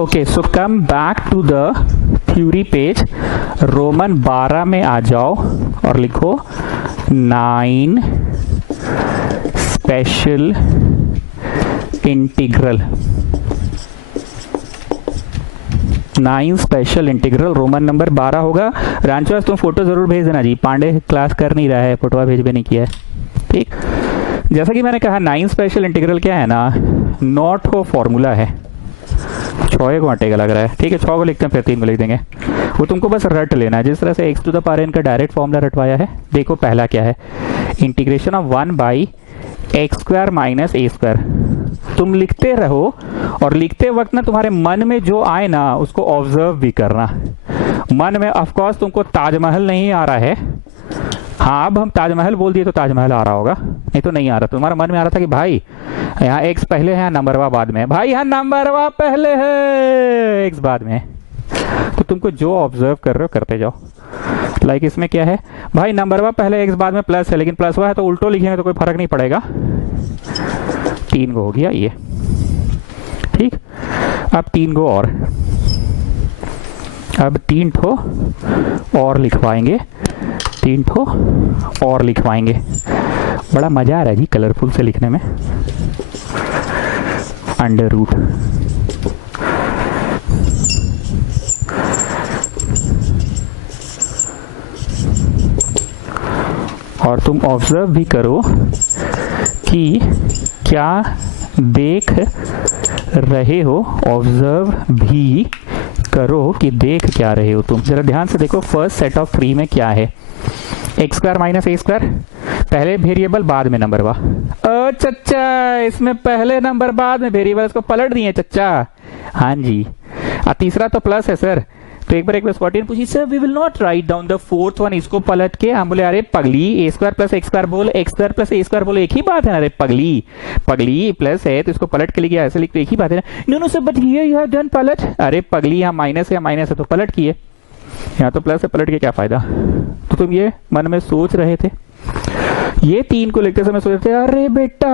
Okay, so come back to the theory page. Roman 12 में आ जाओ और लिखो 9 special integral. 9 special integral Roman number 12 होगा। रांचवास तुम फोटो जरूर भेज देना जी, पांडे क्लास कर नहीं रहा है, फोटो भेज भी नहीं किया है। ठीक, जैसा कि मैंने कहा 9 स्पेशल इंटीग्रल क्या है ना, नॉट को फॉर्मूला है। 6 को हटेगा लग रहा है, ठीक है 6 को लिखते हैं फिर 3 को लिख देंगे। वो तुमको बस रट लेना है, जिस तरह से x to the power n का डायरेक्ट फॉर्मूला रटवाया है। देखो पहला क्या है, integration of 1 by x square minus a square. तुम लिखते रहो और लिखते वक्त ना तुम्हारे मन में जो आए ना उसको ऑब्जर्व भी करना। मन में ऑफ कोर्स तुमको ताजमहल नहीं आ रहा है, हाँ अब हम ताजमहल बोल दिए तो ताजमहल आ रहा होगा, नहीं तो नहीं आ रहा। तुम्हारा मन में आ रहा था कि भाई यहाँ एक्स पहले है नंबरवा बाद में, भाई यहाँ नंबरवा पहले है एक्स बाद में। तो तुमको जो ऑब्जर्व कर रहे हो करते जाओ। लाइक इसमें क्या है भाई, नंबरवा पहले एक्स बाद में प्लस है, लेकिन प्लस हुआ है तो उल्टो लिखेंगे तो कोई फर्क नहीं पड़ेगा। 3 को हो गया ये, ठीक। अब 3 को और, अब 3 ठो और लिखवाएंगे, 3 ठो और लिखवाएंगे। बड़ा मजा आ रहा है जी कलरफुल से लिखने में। अंडर रूट, और तुम ऑब्जर्व भी करो कि क्या देख रहे हो, ऑब्जर्व भी करो कि देख क्या रहे हो तुम। जरा ध्यान से देखो फर्स्ट सेट ऑफ 3 में क्या है, x square minus a square, पहले वेरिएबल बाद में नंबर वा। चच्चा इसमें पहले नंबर बाद में वेरिएबल, इसको पलट दिए चच्चा। हाँ जी, तीसरा तो प्लस है सर। तो एक बार स्पॉटिन पूछी sir we will not write down the fourth one, इसको पलट के हम बोले अरे पगली a square plus x square बोल, x square plus a square बोलो एक ही बात है ना। अरे पगली, पगली प्लस है तो इसको पलट के लिए ऐसे लिख तो एक ही बात है ना। No no sir but here you have done पलट। अरे पगली यहाँ माइनस है, माइनस है तो पलट किए, यहाँ तो प्लस है पलट के क्या फायदा। तो तुम ये मन में सोच रहे थे, ये 3 को लिखते समय सोच रहे थे अरे बेटा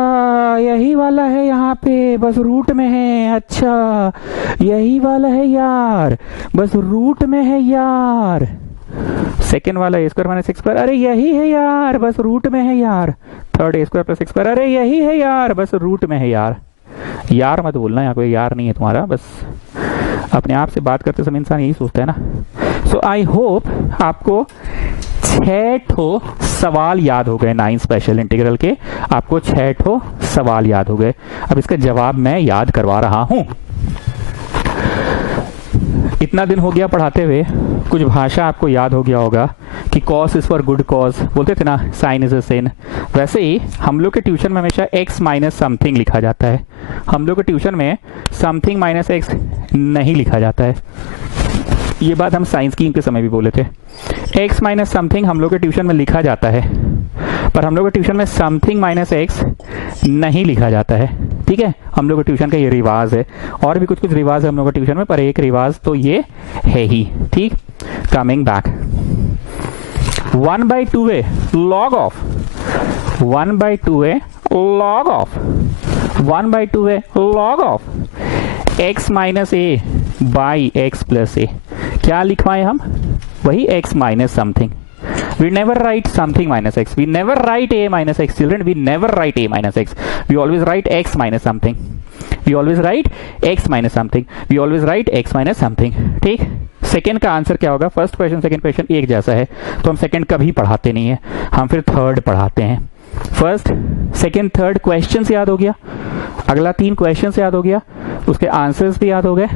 यही वाला है यहाँ पे बस रूट में है, अच्छा यही वाला है यार बस रूट में है यार। सेकेंड वाला ए स्क्वायर माइनस एक्स स्क्वायर, अरे यही है यार बस रूट में है यार। Third A square plus x square, अरे यही है यार बस रूट में है यार। यार मत बोलना, यहाँ कोई यार नहीं है तुम्हारा, बस अपने आप से बात करते समय इंसान यही सोचता है ना। सो आई होप आपको 6 ठो सवाल याद हो गए 9 स्पेशल इंटीग्रल के, आपको 6 ठो सवाल याद हो गए। अब इसका जवाब मैं याद करवा रहा हूं। इतना दिन हो गया पढ़ाते हुए, कुछ भाषा आपको याद हो गया होगा कि cos is for good cause बोलते थे ना, साइन इज अ सिन। वैसे ही हम लोग के ट्यूशन में हमेशा एक्स माइनस समथिंग लिखा जाता है। हम लोग के ट्यूशन में समथिंग माइनस एक्स नहीं लिखा जाता है। ये बात हम साइंस की के समय भी बोले थे। एक्स माइनस समथिंग हम लोग के ट्यूशन में लिखा जाता है, पर हम लोग के ट्यूशन में समथिंग माइनस एक्स नहीं लिखा जाता है। ठीक है, हम लोग के ट्यूशन का ये रिवाज है, और भी कुछ कुछ रिवाज है हम लोग के ट्यूशन में, पर एक रिवाज तो ये है ही। ठीक, coming back, 1/2a log of 1/2a log of 1/2a log of x minus A by X plus A. क्या लिखवाएं हम, वही x minus something. We never write something minus x. We never write a minus x, children. We never write a minus x. We always write x minus something. We always write x minus something. We always write x minus something. ठीक, second का answer क्या होगा, first question second question एक जैसा है, तो हम second कभी पढ़ाते नहीं है, हम फिर थर्ड पढ़ाते हैं। फर्स्ट सेकेंड थर्ड क्वेश्चन याद हो गया, अगला 3 क्वेश्चन याद हो गया, उसके आंसर्स भी याद हो गए,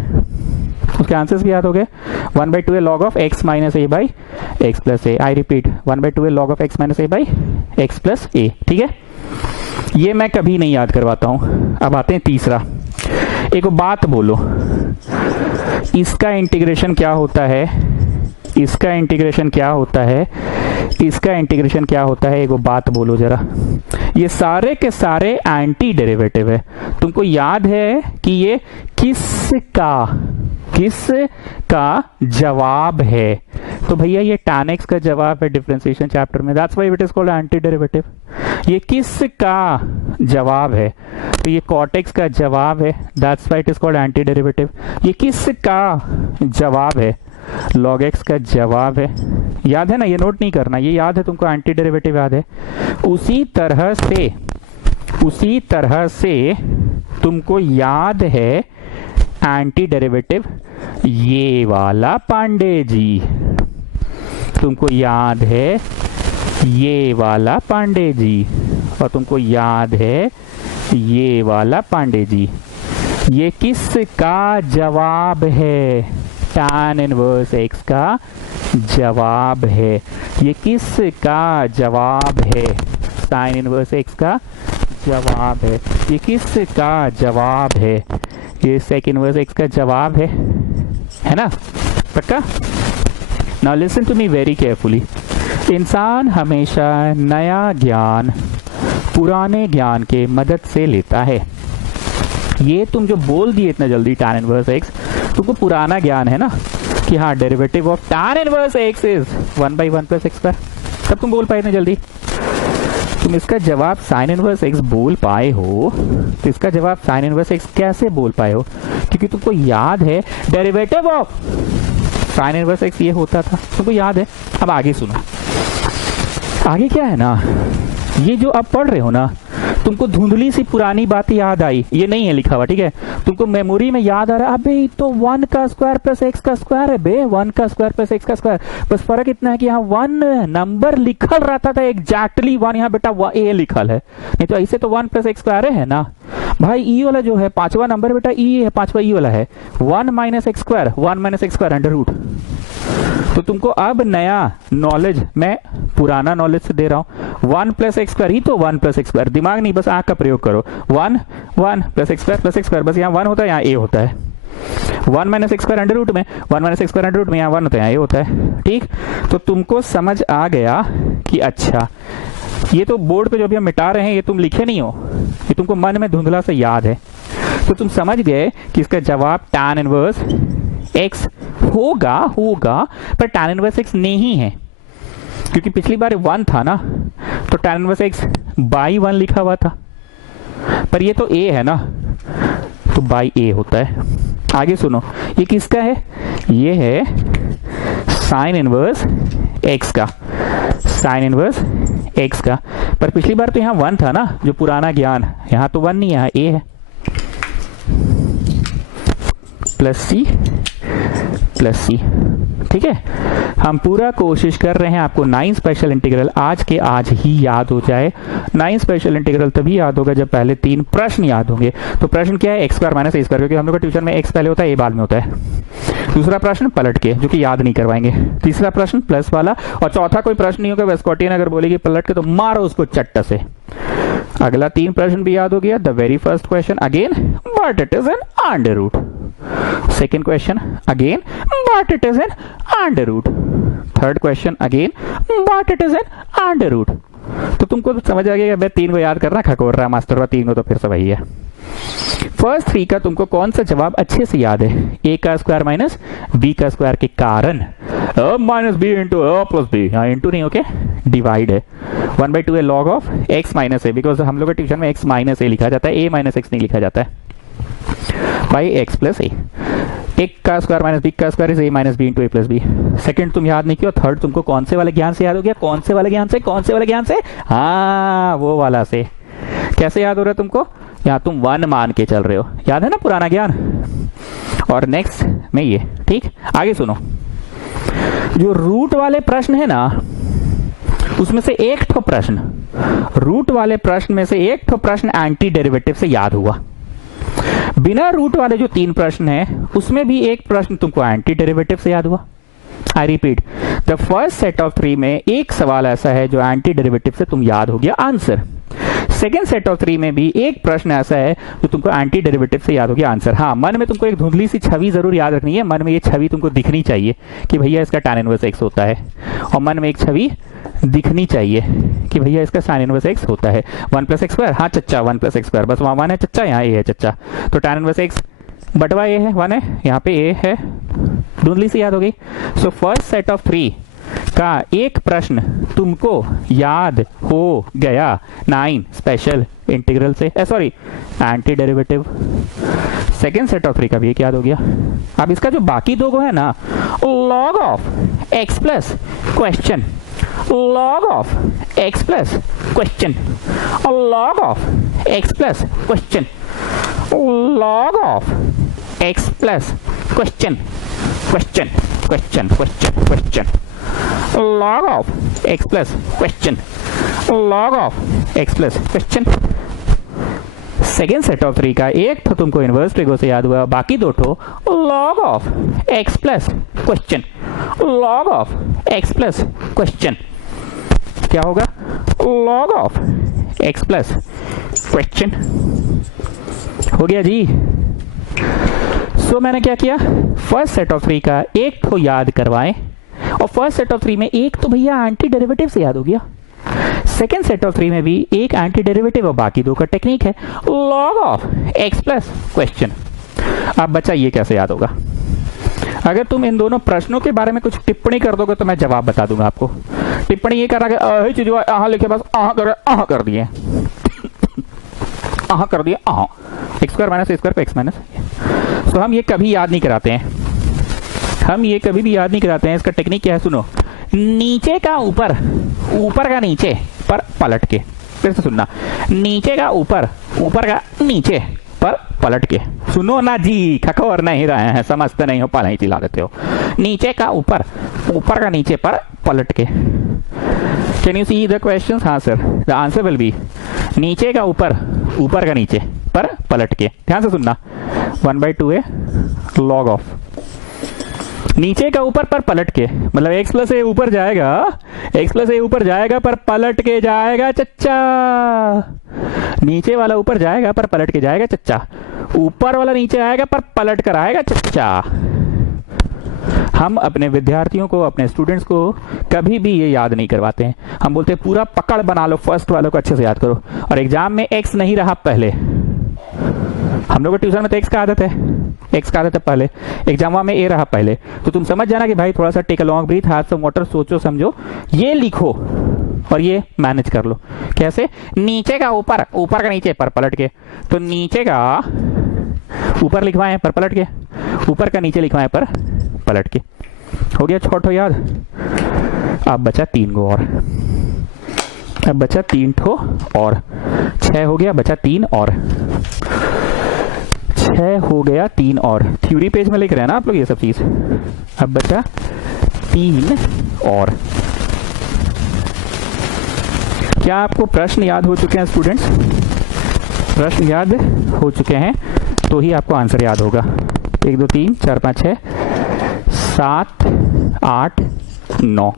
उसके आंसर्स भी याद हो गए। 1/2a log of x minus a by x plus a। I repeat 1/2a log of x minus a by x plus a। ठीक है, ये मैं कभी नहीं याद करवाता हूं। अब आते हैं तीसरा, एक बात बोलो, इसका इंटीग्रेशन क्या होता है, इसका इंटीग्रेशन क्या होता है, इसका इंटीग्रेशन क्या होता है, एक बात बोलो जरा। ये सारे के सारे एंटी डेरिवेटिव है। तुमको याद है कि ये किसका जवाब है, तो भैया ये tan x का जवाब है डिफरेंशिएशन चैप्टर में। That's why it is called anti derivative. ये किसका जवाब है, तो ये cot x का जवाब है, that's why it is called anti derivative. ये किसका जवाब है? log x का जवाब है। याद है ना, ये नोट नहीं करना, ये याद है तुमको, एंटी डेरिवेटिव याद है। उसी तरह से तुमको याद है एंटी डेरिवेटिव ये वाला पांडे जी, तुमको याद है ये वाला पांडे जी, और तुमको याद है ये वाला पांडे जी। ये किसका जवाब है? tan इनवर्स x का जवाब है। ये किसका जवाब है? sin इनवर्स x का जवाब है। ये किसका जवाब है? ये sec इनवर्स x का जवाब है ना? पक्का? Now listen to me very carefully. इंसान हमेशा नया ज्ञान पुराने ज्ञान के मदद से लेता है। ये तुम जो बोल दिए इतना जल्दी tan इनवर्स x, तुमको पुराना ज्ञान है ना कि हाँ derivative of tan inverse x is 1/1 plus x square, तब तुम बोल पाए इतना जल्दी। तुम इसका जवाब sin इनवर्स x बोल पाए हो, तो इसका जवाब sin इनवर्स x कैसे बोल पाए हो? क्योंकि तुमको याद है derivative of sin inverse x ये होता था, तुमको याद है। अब आगे सुनो, आगे क्या है ना, ये जो आप पढ़ रहे हो ना, तुमको धुंधली सी पुरानी बात याद आई, ये नहीं है लिखा हुआ, ठीक है? तुमको मेमोरी में याद आ रहा है, अबे तो 1 का स्क्वायर प्लस x का स्क्वायर है बे, 1 का स्क्वायर प्लस x का स्क्वायर। बस फर्क इतना है कि यहाँ 1 नंबर लिखल रहता था एग्जैक्टली 1, यहाँ बेटा a लिखल है, नहीं तो ऐसे तो 1 प्लस x स्क्वायर है ना भाई। ई वाला जो है पांचवा नंबर बेटा ई है, पांचवा ई वाला है 1 minus x square, 1 minus x square under root. तो तुमको अब नया नॉलेज मैं पुराना नॉलेज से दे रहा हूं, 1 प्लस एक्स स्क्वायर ही तो 1 प्लस एक्स स्क्वायर, दिमाग नहीं बस आंख का प्रयोग करो। 1 प्लस एक्स स्क्वायर, बस यहाँ 1 होता है, यहाँ ए होता है। 1 minus x square under root में, 1 minus x square under root में यहाँ 1 होता है, यहाँ ए होता है। ठीक, तो तुमको समझ आ गया कि अच्छा ये तो बोर्ड पे जो भी हम मिटा रहे हैं ये तुम लिखे नहीं हो, ये तुमको मन में धुंधला से याद है। तो तुम समझ गए कि इसका जवाब tan इनवर्स x होगा पर tan इनवर्स x नहीं है, क्योंकि पिछली बार 1 था ना, तो tan इनवर्स x बाई 1 लिखा हुआ था, पर ये तो a है ना, तो बाई a होता है। आगे सुनो, ये किसका है? ये है साइन इनवर्स x का, साइन इनवर्स x का। पर पिछली बार तो यहाँ 1 था ना, जो पुराना ज्ञान, यहाँ तो 1 नहीं, यहाँ a है। प्लस सी, ठीक है। हम पूरा कोशिश कर रहे हैं आपको 9 स्पेशल इंटीग्रल आज के आज ही याद हो जाए। 9 स्पेशल इंटीग्रल तभी याद होगा जब पहले 3 प्रश्न याद होंगे। तो प्रश्न क्या है? X square minus a square, क्योंकि हम लोग का ट्यूशन में एक्स पहले होता है, ए बाद में होता है। दूसरा प्रश्न पलट के, जो कि याद नहीं करवाएंगे। तीसरा प्रश्न प्लस वाला, और चौथा कोई प्रश्न नहीं होगा, वेस्कोटियन अगर बोलेगी पलट के तो मारो उसको चट्टा से। अगला 3 प्रश्न भी याद हो गया। The very first question again but it is an under root. Second question again but it is an under root. Third question again but it is an under root. तो तुमको तो समझ आ गया कि 3 को याद करना खकोर रहा मास्टर का, 3 को तो फिर से वही है। फर्स्ट 3 का तुमको कौन सा जवाब अच्छे से याद है? ए का स्क्वायर माइनस बी का स्क्वायर के कारण minus b into plus b, यहाँ इंटू नहीं ओके, डिवाइड है। 1/2 है log of x minus a, because हम लोग के ट्यूशन में एक्स माइनस ए लिखा जाता है, ए माइनस एक्स नहीं लिखा जाता है, बाई एक्स प्लस ए। एक का स्क्वायर माइनस बी का square is a minus b into a plus b. Second तुम याद नहीं किया, थर्ड तुमको कौन से वाले ज्ञान से याद हो गया? कौन से वाले ज्ञान से? कौन से वाले ज्ञान से? हाँ वो वाला से। कैसे याद हो रहा है तुमको? यहाँ तुम 1 मान के चल रहे हो, याद है ना पुराना ज्ञान। और नेक्स्ट में ये, ठीक। आगे सुनो, जो रूट वाले प्रश्न है ना, उसमें से एक ठो प्रश्न, रूट वाले प्रश्न में से एक ठो प्रश्न एंटी डेरिवेटिव से याद हुआ। बिना रूट वाले जो 3 प्रश्न हैं, उसमें भी एक प्रश्न तुमको एंटी डेरिवेटिव से याद हुआ। I repeat, the first set of 3 में एक सवाल ऐसा है जो एंटी डेरिवेटिव से तुम याद हो गया आंसर। सेकेंड सेट ऑफ 3 में भी एक प्रश्न ऐसा है जो तुमको एंटी डेरिवेटिव से याद हो गया आंसर। हाँ, मन में तुमको एक धुंधली सी छवि जरूर याद रखनी है, मन में ये छवि तुमको दिखनी चाहिए कि भैया इसका tan इनवर्स x होता है, और मन में एक छवि दिखनी चाहिए कि भैया इसका sin इनवर्स x होता है। 1 प्लस एक्स स्क्वायर, हाँ चच्चा 1 प्लस एक्स स्क्वायर, बस वहां 1 है चच्चा, यहाँ a है चच्चा, तो tan इनवर्स x बटवा a है, 1 है, यहाँ पे a है, धुंधली सी याद हो गई। सो फर्स्ट सेट ऑफ 3 का एक प्रश्न तुमको याद हो गया 9 स्पेशल इंटीग्रल से, sorry anti derivative. Second set of 3 का भी एक याद हो गया। अब इसका जो बाकी दो को है ना, log of x plus question, log of x plus question, log of x plus question, log of x plus question, question question question question, log of x plus question, log of x plus question. Second set of 3 का एक तो तुमको inverse trigo से याद हुआ, बाकी दो तो log of x plus question, log of x plus question क्या होगा, log of x plus question. हो गया जी। मैंने क्या किया, फर्स्ट सेट ऑफ 3 का एक तो याद करवाएं, और फर्स्ट सेट ऑफ 3 में एक तो भैया एंटी डेरिवेटिव से याद हो गया। सेकेंड सेट ऑफ 3 में भी एक एंटी डेरिवेटिव और बाकी दो का टेक्निक है log of x plus question. अब बच्चा ये कैसे याद होगा, अगर तुम इन दोनों प्रश्नों के बारे में कुछ टिप्पणी कर दोगे तो मैं जवाब बता दूंगा आपको। टिप्पणी ये करा कि चीज लिखे बस कर दिए कर दिए x square minus a square पे एक्स माइनस। तो हम ये कभी याद नहीं कराते हैं, हम ये कभी भी याद नहीं कराते हैं। इसका टेक्निक क्या है सुनो, नीचे का ऊपर, ऊपर का नीचे पर पलट के, फिर से सुनना, नीचे का ऊपर, ऊपर का नीचे पर पलट के। सुनो ना जी, खखोर नहीं रहे हैं, समझते नहीं हो, पाला ही चिल्ला देते हो। नीचे का ऊपर, ऊपर का नीचे पर पलट के। Can you see the question? हाँ sir, the answer will be नीचे का ऊपर, ऊपर का नीचे पर पलट के। ध्यान से सुनना, 1/2 है log ऑफ नीचे का ऊपर पर पलट के, मतलब x प्लस ए ऊपर जाएगा, x प्लस ए ऊपर जाएगा पर पलट के जाएगा चच्चा। नीचे वाला ऊपर जाएगा पर पलट के जाएगा चच्चा, ऊपर वाला नीचे आएगा पर पलट कर आएगा चच्चा। हम अपने विद्यार्थियों को, अपने स्टूडेंट्स को कभी भी ये याद नहीं करवाते हैं। हम बोलते हैं पूरा पकड़ बना लो, फर्स्ट वालों को अच्छे से याद करो, और एग्जाम में x नहीं रहा पहले। हम लोग को ट्यूशन में तो x का आदत है, x का आदत है पहले, एग्जाम में a रहा पहले। तो तुम समझ जाना कि भाई थोड़ा सा टेक अ लॉन्ग ब्रीथ, हाथ से वाटर, सोचो समझो, ये लिखो और ये मैनेज कर लो। कैसे? नीचे का ऊपर, ऊपर का नीचे पर पलट के। तो नीचे का ऊपर लिखवाएं पर पलट के, ऊपर का नीचे लिखवाएं पर पलट के। हो गया छोटो याद। अब बचा 3 गो और, अब बचा 3 ठो और, 6 हो गया, बचा 3 और, 6 हो गया 3 और। थ्योरी पेज में लिख रहे हैं ना आप लोग ये सब चीज। अब बचा 3 और। क्या आपको प्रश्न याद हो चुके हैं स्टूडेंट्स? प्रश्न याद हो चुके हैं तो ही आपको आंसर याद होगा। 1 2 3 4 5 6 7 8 9।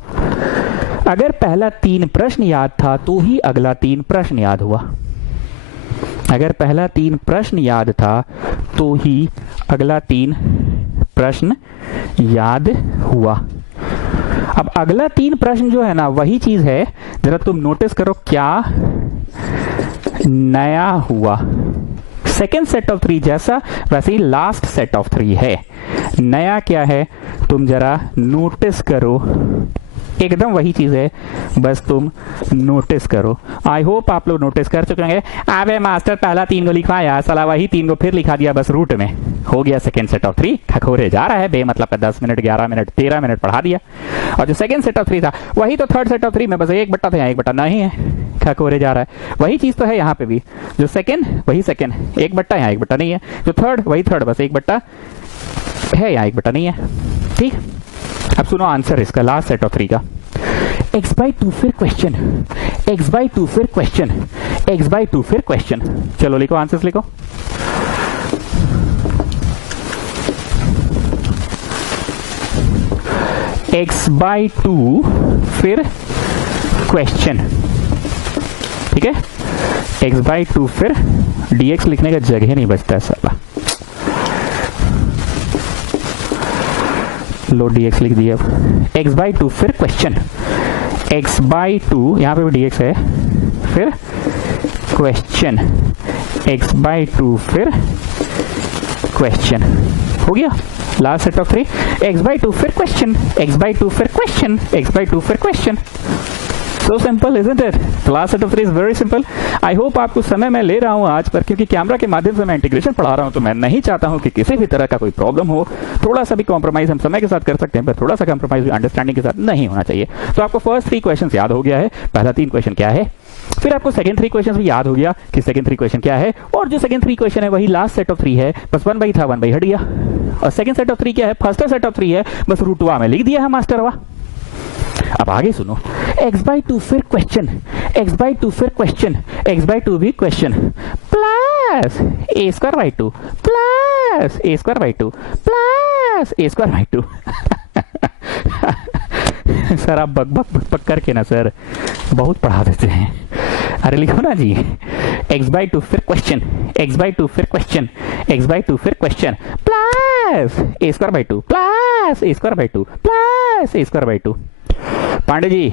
अगर पहला 3 प्रश्न याद था तो ही अगला 3 प्रश्न याद हुआ। अगर पहला 3 प्रश्न याद था तो ही अगला 3 प्रश्न याद हुआ। अब अगला 3 प्रश्न जो है ना, वही चीज है, जरा तुम नोटिस करो क्या नया हुआ। सेकेंड सेट ऑफ 3 जैसा वैसे ही लास्ट सेट ऑफ 3 है। नया क्या है तुम जरा नोटिस करो, एकदम वही चीज है, बस तुम नोटिस करो। आई होप आप लोग नोटिस कर चुके होंगे। अबे मास्टर पहला 3 को लिखवाया, साला वही 3 को फिर लिखा दिया बस रूट में। हो गया सेकेंड सेट ऑफ 3 खखोरे जा रहा है बेमतलब का 10 मिनट 11 मिनट 13 मिनट पढ़ा दिया। और जो सेकेंड सेट ऑफ 3 था वही तो थर्ड सेट ऑफ 3 में बस 1 बट्टा था, यहाँ 1 बट्टा नहीं है, खखोरे जा रहा है। वही चीज तो है यहाँ पे भी, जो सेकेंड वही सेकेंड, 1 बट्टा यहाँ 1 बट्टा नहीं है, जो थर्ड वही थर्ड, बस 1 बट्टा है यहाँ 1 बट्टा नहीं है। ठीक, अब सुनो आंसर इसका लास्ट सेट ऑफ 3 का। x/2 फिर क्वेश्चन, x/2 फिर क्वेश्चन, x/2 फिर क्वेश्चन। चलो लिखो आंसर्स लिखो। x/2 फिर क्वेश्चन, ठीक है। x/2 फिर dx लिखने का जगह नहीं बचता है साला। लो dx लिख दिया। x/2 फिर क्वेश्चन, x/2 यहाँ पे भी dx है, फिर क्वेश्चन, x/2 फिर क्वेश्चन। हो गया लास्ट सेट ऑफ 3 x/2 फिर क्वेश्चन x/2 फिर क्वेश्चन x/2 फिर question So simple, isn't it? Class set of 3 is very simple. I hope आपको समय मैं ले रहा हूँ आज पर, क्योंकि कैमरा के माध्यम से मैं इंटीग्रेशन पढ़ा रहा हूँ, तो मैं नहीं चाहता हूँ कि किसी भी तरह का कोई प्रॉब्लम हो। थोड़ा सा भी कॉम्प्रोमाइज हम समय के साथ कर सकते हैं, पर थोड़ा सा कॉम्प्रोमाइज अंडरस्टैंडिंग के साथ नहीं होना चाहिए। तो आपको फर्स्ट 3 क्वेश्चन याद हो गया है, पहला 3 क्वेश्चन क्या है, फिर आपको सेकंड 3 क्वेश्चन भी याद हो गया कि सेकंड 3 क्वेश्चन क्या है, और जो सेकंड 3 क्वेश्चन है वही लास्ट सेट ऑफ 3 है, बस 1/, था 1/, हट गया। और सेकंड सेट ऑफ 3 क्या है, फर्स्ट सेट ऑफ 3 है, बस रूटवा में लिख दिया है मास्टरवा। अब आगे सुनो, x/2 फिर क्वेश्चन x/2 फिर क्वेश्चन x/2 भी question plus a²/2 plus a²/2 plus a²/2 sir आप बक बक बक बक करके ना सर बहुत पढ़ा देते हैं। अरे लिखो ना जी, x/2 फिर क्वेश्चन x/2 फिर क्वेश्चन x/2 फिर question plus a²/2 plus a²/2 plus a²/2। Pandey ji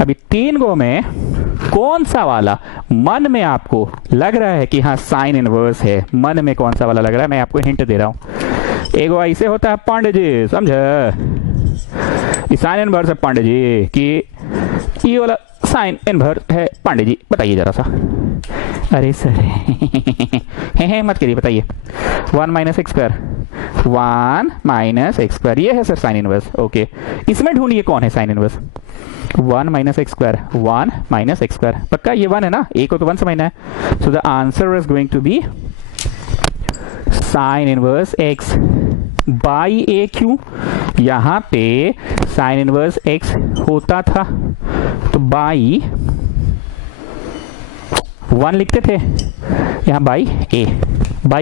अभी 3 गो में कौन सा वाला मन में आपको लग रहा है कि हाँ साइन इनवर्स है, मन में कौन सा वाला लग रहा है, मैं आपको हिंट दे रहा हूं। एगो ऐसे होता है पांडे जी, समझे, साइन इनवर्स है पांडे जी कि ये वाला साइन इनवर्स है पांडे जी, बताइए जरा सा। अरे सर है मत करिए, बताइए। 1 - x², 1 - x², ये है सर साइन इनवर्स। ओके, इसमें ढूंढिए कौन है साइन इनवर्स। 1 - x², 1 - x², पक्का ये 1 है ना, a को तो 1 समझना है। So the answer is going to be sine inverse x by a। क्यों, यहां पे साइन इनवर्स x होता था तो बाई 1 लिखते थे, यहां बाई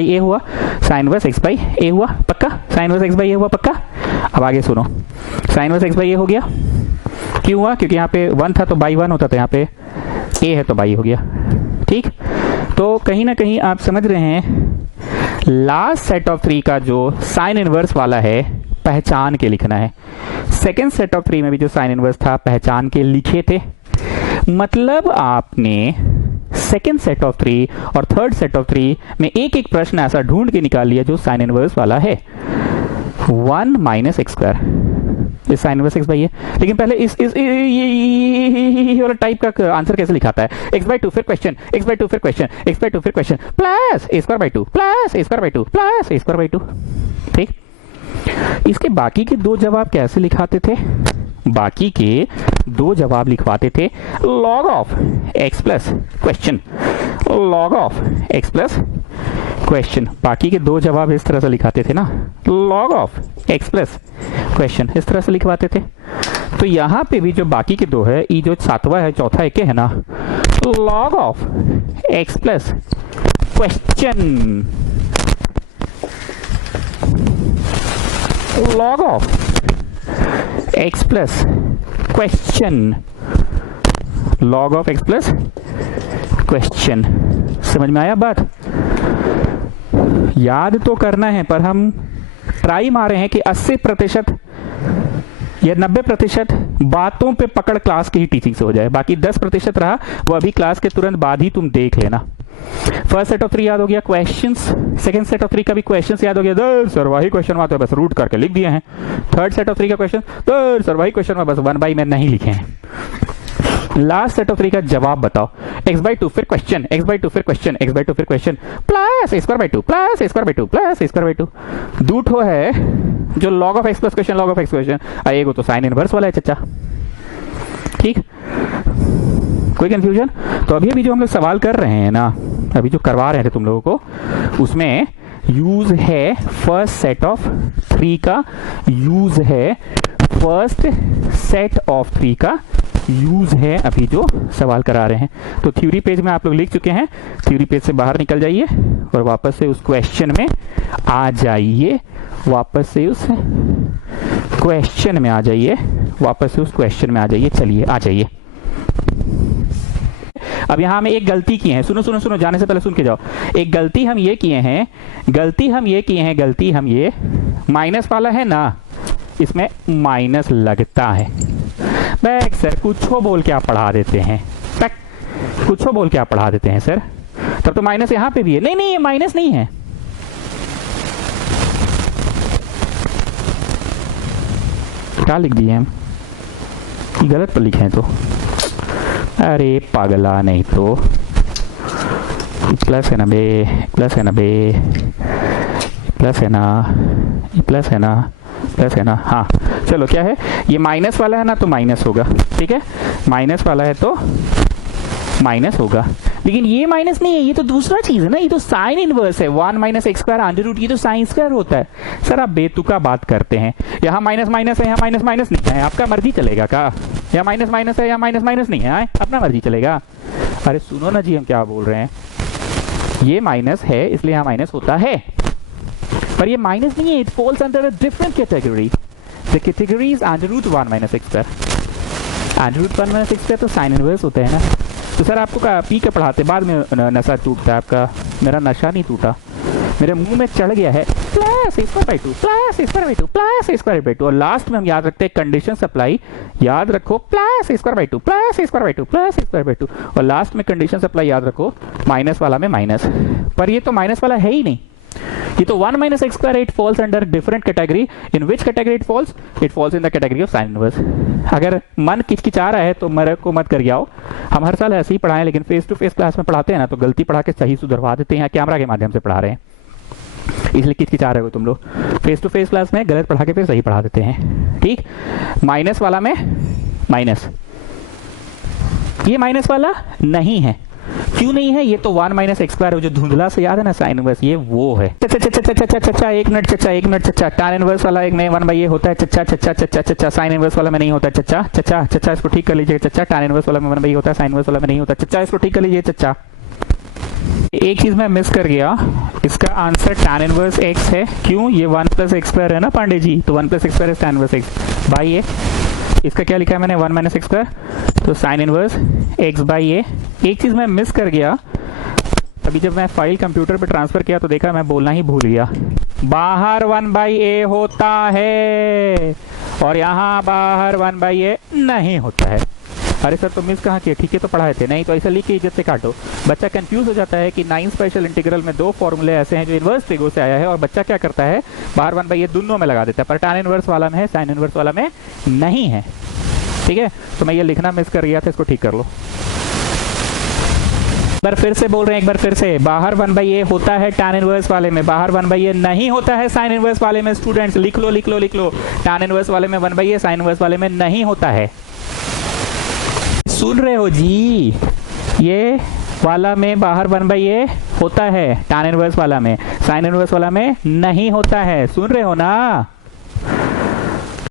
a हुआ, sign inverse x by a हुआ, पक्का sign inverse x by a हुआ, पक्का। अब आगे सुनो, sign inverse x by a हो गया, क्यों हुआ, क्योंकि यहाँ पे 1 था तो बाई 1 होता था, यहाँ पे a है तो बाई हो गया। ठीक, तो कहीं ना कहीं आप समझ रहे हैं लास्ट सेट ऑफ 3 का जो साइन इनवर्स वाला है पहचान के लिखना है। सेकेंड सेट ऑफ 3 में भी जो साइन इनवर्स था पहचान के लिखे थे, मतलब आपने सेकेंड सेट ऑफ 3 और थर्ड सेट ऑफ 3 में एक एक प्रश्न ऐसा ढूंढ के निकाल लिया जो साइन इनवर्स वाला है। 1 - x², इस साइन इनवर्स x बाई है, लेकिन पहले इस ये वाला टाइप का आंसर कैसे लिखाता है, x/2 फिर क्वेश्चन x/2 फिर क्वेश्चन x/2 फिर question plus a²/2 plus a²/2 plus a²/2। ठीक, इसके बाकी के 2 जवाब कैसे लिखाते थे, बाकी के 2 जवाब लिखवाते थे log of x plus question, log of x plus question. बाकी के 2 जवाब इस तरह से लिखाते थे ना, log of x plus question, इस तरह से लिखवाते थे। तो यहां पे भी जो बाकी के 2 है, ये जो 7वां है, चौथा एक है ना, log of x plus question, log of x plus question, log of x plus question. समझ में आया बात, याद तो करना है, पर हम ट्राई मारे हैं कि 80% या 90% बातों पे पकड़ क्लास की ही टीचिंग से हो जाए, बाकी 10% रहा वो अभी क्लास के तुरंत बाद ही तुम देख लेना। फर्स्ट सेट ऑफ 3 याद हो गया, क्वेश्चंस, सेकंड सेट ऑफ 3 का भी क्वेश्चंस याद हो गया, सर वही क्वेश्चन में तो बस रूट करके लिख दिए हैं। थर्ड सेट ऑफ 3 का क्वेश्चन, सर वही क्वेश्चन में बस 1/, में नहीं लिखे हैं। लास्ट सेट ऑफ 3 का जवाब बताओ, x/2 फिर क्वेश्चन x/2 फिर क्वेश्चन x/2 फिर question plus a²/2 plus a²/2 plus a²/2। दूठो है जो log of x plus question, log of x question, एगो तो साइन इनवर्स वाला है चचा। ठीक, कोई कंफ्यूजन? तो अभी जो हम लोग सवाल कर रहे हैं ना, अभी जो करवा रहे थे तुम लोगों को, उसमें यूज है फर्स्ट सेट ऑफ 3 का, यूज है फर्स्ट सेट ऑफ 3 का, यूज है अभी जो सवाल करा रहे हैं। तो थ्योरी पेज में आप लोग लिख चुके हैं, थ्योरी पेज से बाहर निकल जाइए और वापस से उस क्वेश्चन में आ जाइए, वापस से उस क्वेश्चन में आ जाइए, वापस से उस क्वेश्चन में आ जाइए। चलिए आ जाइए। अब यहां हमें एक गलती की है, सुनो सुनो सुनो, जाने से पहले सुन के जाओ। एक गलती हम ये किए हैं, गलती हम ये माइनस वाला है ना, इसमें माइनस लगता है। बैक सर कुछ बोल के आप पढ़ा देते हैं, कुछ बोल के आप पढ़ा देते हैं सर, तब तो माइनस यहां पे भी है। नहीं नहीं, ये माइनस नहीं है, क्या लिख दिए हम, ये गलत पर लिखे हैं तो, अरे पागला नहीं तो, प्लस है ना बे, प्लस है ना बे, प्लस है ना, प्लस है ना, प्लस है ना, हाँ चलो क्या है, ये माइनस वाला है ना तो माइनस होगा, ठीक है, माइनस वाला है तो माइनस होगा, लेकिन ये माइनस नहीं है, ये तो दूसरा चीज है ना, ये तो साइन इनवर्स है, 1 minus x square under root, ये तो साइन स्क्वायर होता है। सर आप बेतुका बात करते हैं, यहाँ माइनस माइनस है, यहाँ माइनस माइनस नहीं है, आपका मर्जी चलेगा का, या माइनस माइनस है या माइनस माइनस नहीं है, अपना मर्जी चलेगा। अरे सुनो ना जी हम क्या बोल रहे हैं, ये माइनस है इसलिए यहाँ माइनस होता है, पर ये माइनस नहीं है, it falls under a different category, the category is under root 1 minus x square, under root 1 minus x square तो साइन इनवर्स होता है ना। तो सर आपको का पी के पढ़ाते बाद में नशा टूटता है आपका, मेरा नशा नहीं टूटा, मेरे मुंह में चढ़ गया है plus a square by 2 plus a square by 2 plus a square by 2, और लास्ट में हम याद रखते हैं कंडीशन सप्लाई, याद रखो plus a square by 2 plus a square by 2 plus a square by 2, और लास्ट में कंडीशन सप्लाई याद रखो माइनस वाला में माइनस, पर ये तो माइनस वाला है ही नहीं, ये तो 1 minus x square, it falls under different category, in which category it falls in the category of sine inverse. अगर मन किचकिचा रहा है तो मेरे को मत कर आओ, हम हर साल ऐसे ही पढ़ाएं, लेकिन फेस टू फेस क्लास में पढ़ाते हैं ना तो गलती पढ़ा के सही सुधरवा देते हैं, कैमरा के माध्यम से पढ़ा रहे हैं इसलिए किचकिचा रहे हो तुम लोग, फेस टू फेस क्लास में गलत पढ़ा के फिर सही पढ़ा देते हैं, ठीक। माइनस वाला में माइनस, ये माइनस वाला नहीं है, क्यों नहीं है, ये तो 1 माइनस एक्स स्क्वायर है, जो धुंधला से याद है ना साइन इनवर्स, ये वो है। चचा एक मिनट चचा, tan इनवर्स वाला एक में 1 बाई ए होता है, चचा साइन इनवर्स वाला में नहीं होता, चचा इसको ठीक कर लीजिए, चचा tan इनवर्स वाला में 1 बाई ए होता है, साइन इनवर्स वाला में नहीं होता, चचा इसको ठीक कर लीजिए चचा। एक चीज मैं मिस कर गया, इसका आंसर tan इनवर्स x है, क्यों, ये 1 प्लस एक्स स्क्वायर है ना पांडे जी, तो 1 plus x square tan inverse x by A, इसका क्या लिखा है मैंने 1 माइनस एक्स स्क्वायर, तो sine inverse x by A. एक चीज मैं मिस कर गया, अभी जब मैं फाइल कंप्यूटर पे ट्रांसफर किया तो देखा मैं बोलना ही भूल गया, बाहर 1 बाई ए होता है और यहाँ बाहर 1 बाई ए नहीं होता है। अरे सर तो मिस कहाँ किया, ठीक है तो पढ़ाए थे, नहीं तो ऐसा लिख के इज्जत से काटो। बच्चा कंफ्यूज हो जाता है कि 9 स्पेशल इंटीग्रल में 2 फॉर्मूले ऐसे हैं जो इनवर्स फिगर से आया है, और बच्चा क्या करता है बाहर 1 बाई ए दोनों में लगा देता है, पर tan इनवर्स वाला में है, साइन इनवर्स वाला में नहीं है, ठीक है। तो मैं ये लिखना मिस कर गया था, इसको ठीक कर लो। बार फिर से बोल रहे हैं, एक बार फिर से, बाहर 1 बाई ए होता है tan इनवर्स वाले में, बाहर 1 बाई ए नहीं होता है साइन इनवर्स वाले में। स्टूडेंट्स लिख लो लिख लो लिख लो, tan इनवर्स वाले में 1 बाई ए, साइन इनवर्स वाले में नहीं होता है। सुन रहे हो जी, ये वाला में बाहर 1 बाई ए होता है, tan इनवर्स वाला में, साइन इनवर्स वाला में नहीं होता है, सुन रहे हो ना।